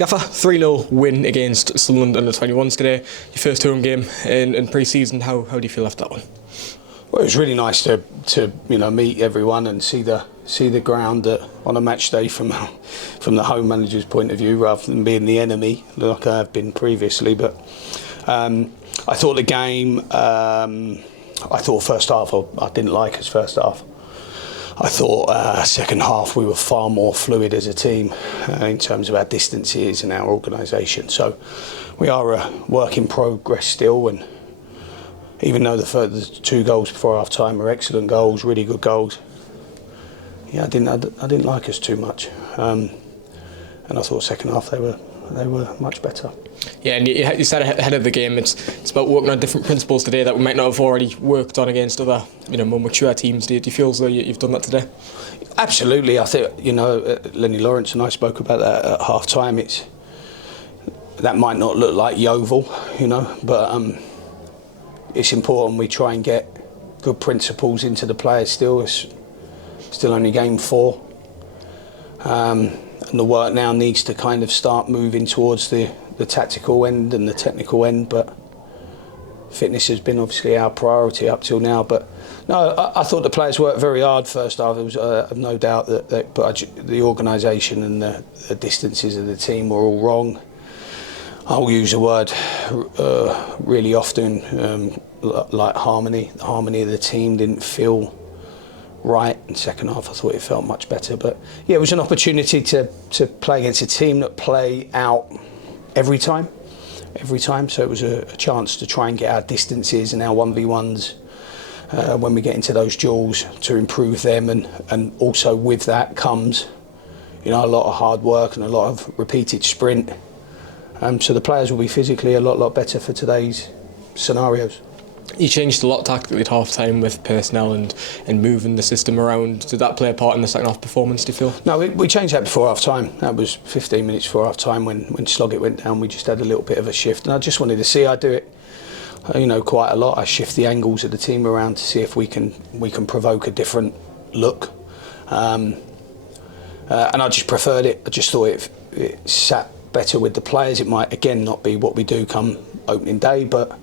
Gaffer, 3-0 win against Sunderland U21s today. Your first home game in pre-season. How do you feel after that one? Well, it was really nice to meet everyone and see the ground on a match day from the home manager's point of view, rather than being the enemy like I have been previously. But I thought the game. I thought first half I didn't like us first half. I thought second half we were far more fluid as a team in terms of our distances and our organisation. So we are a work in progress still, and even though the 2 goals before half time were excellent goals, really good goals, yeah, I didn't like us too much, and I thought second half they were much better. Yeah, and you said ahead of the game it's about working on different principles today that we might not have already worked on against other more mature teams. Do you feel as though you've done that today? Absolutely. I think Lenny Lawrence and I spoke about that at half time. That might not look like Yeovil, but it's important we try and get good principles into the players still. It's still only game 4. And the work now needs to kind of start moving towards the tactical end and the technical end, but fitness has been obviously our priority up till now. But no, I thought the players worked very hard first half. There was no doubt that the organisation and the distances of the team were all wrong. I'll use a word really often, like harmony. The harmony of the team didn't feel right. In the second half I thought it felt much better, but yeah, it was an opportunity to play against a team that play out every time, so it was a chance to try and get our distances and our 1v1s when we get into those duels, to improve them, and also with that comes a lot of hard work and a lot of repeated sprint, so the players will be physically a lot better for today's scenarios. You changed a lot tactically at half time with personnel and moving the system around. Did that play a part in the second half performance, do you feel? No, we changed that before half time. That was 15 minutes before half time when Sloggett went down. We just had a little bit of a shift, and I just wanted to see. I do it quite a lot. I shift the angles of the team around to see if we can provoke a different look, and I just preferred it. I just thought it sat better with the players. It might again not be what we do come opening day, but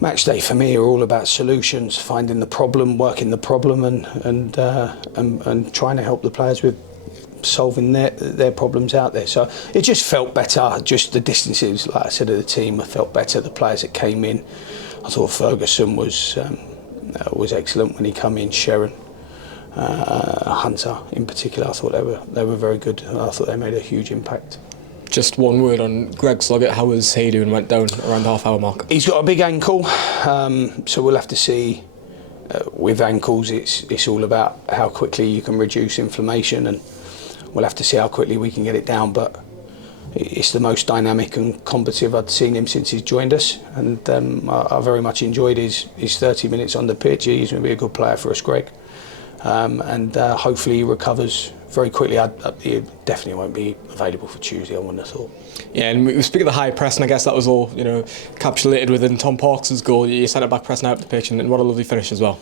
match day for me are all about solutions, finding the problem, working the problem, and trying to help the players with solving their problems out there. So it just felt better. Just the distances, like I said, of the team, I felt better. The players that came in, I thought Ferguson was excellent when he came in. Sharon, Hunter in particular, I thought they were very good. I thought they made a huge impact. Just one word on Greg Sloggett. How was he doing? Went down around the half-hour mark. He's got a big ankle, so we'll have to see. With ankles, it's all about how quickly you can reduce inflammation, and we'll have to see how quickly we can get it down. But it's the most dynamic and combative I'd seen him since he's joined us, and I very much enjoyed his 30 minutes on the pitch. He's going to be a good player for us, Greg, and hopefully he recovers very quickly. He definitely won't be available for Tuesday, I wouldn't have thought. Yeah, and we speak of the high press, and I guess that was all encapsulated within Tom Parkes' goal. You sent it back pressing out the pitch, and what a lovely finish as well.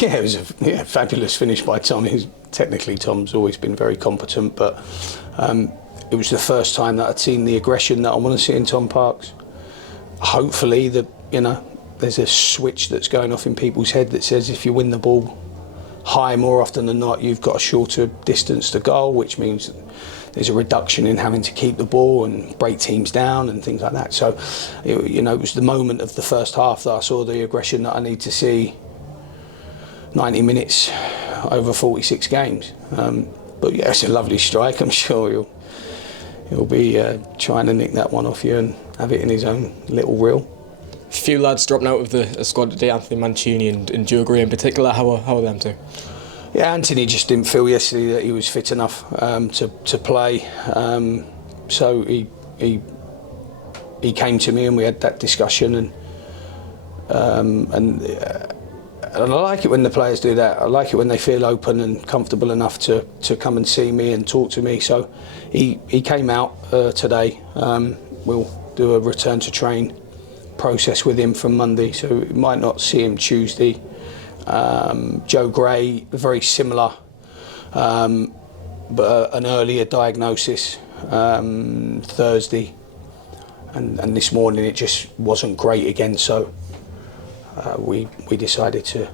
Yeah, it was a fabulous finish by Tom. Technically, Tom's always been very competent, but it was the first time that I'd seen the aggression that I want to see in Tom Parkes. Hopefully, there's a switch that's going off in people's head that says if you win the ball high more often than not, you've got a shorter distance to goal, which means there's a reduction in having to keep the ball and break teams down and things like that. So, it was the moment of the first half that I saw the aggression that I need to see 90 minutes over 46 games. But yeah, it's a lovely strike. I'm sure he'll be trying to nick that one off you and have it in his own little reel. A few lads dropping out of the squad today, Anthony Mancini and Joe Gray in particular. How are them two? Yeah, Anthony just didn't feel yesterday that he was fit enough to play. So he came to me and we had that discussion, and I like it when the players do that. I like it when they feel open and comfortable enough to come and see me and talk to me. So he came out today. We'll do a return to train process with him from Monday, so we might not see him Tuesday. Joe Gray, very similar, but an earlier diagnosis. Thursday, and this morning it just wasn't great again. So we decided to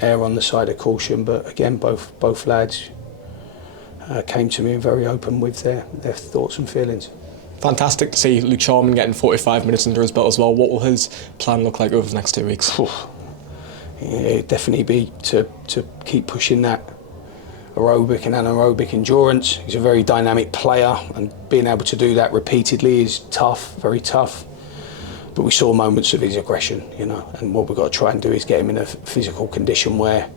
err on the side of caution. But again, both lads came to me very open with their thoughts and feelings. Fantastic to see Luke Sharman getting 45 minutes under his belt as well. What will his plan look like over the next 2 weeks? It'd definitely be to keep pushing that aerobic and anaerobic endurance. He's a very dynamic player, and being able to do that repeatedly is tough, very tough. But we saw moments of his aggression, and what we've got to try and do is get him in a physical condition where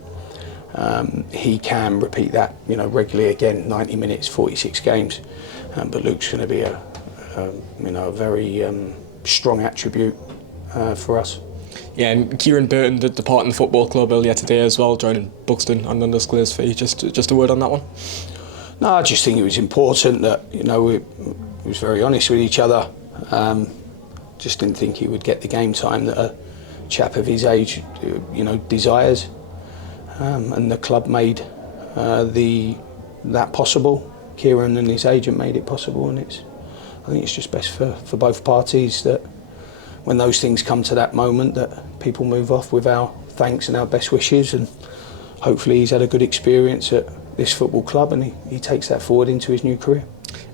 he can repeat that, regularly again, 90 minutes, 46 games. But Luke's going to be a very strong attribute for us. Yeah, and Kieran Burton did depart in the football club earlier today as well, joining Buxton on undisclosed fee. Just a word on that one? No, I just think it was important that, we was very honest with each other. Just didn't think he would get the game time that a chap of his age, desires. And the club made that possible. Kieran and his agent made it possible, and I think it's just best for both parties that when those things come to that moment, that people move off with our thanks and our best wishes, and hopefully he's had a good experience at this football club and he takes that forward into his new career.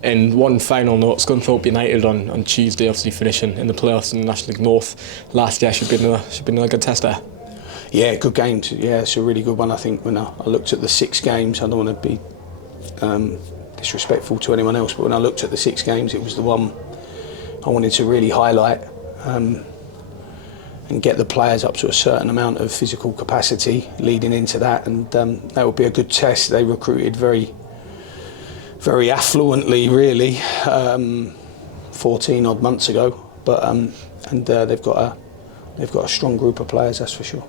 And one final note, Scunthorpe United on Tuesday, obviously finishing in the playoffs in the National League North last year, should be another good test there. Yeah, good game. It's a really good one. I think when I looked at the 6 games, I don't want to be disrespectful to anyone else, but when I looked at the 6 games, it was the one I wanted to really highlight and get the players up to a certain amount of physical capacity leading into that, and that would be a good test. They recruited very, very affluently, really, 14 odd months ago, but they've got a strong group of players, that's for sure.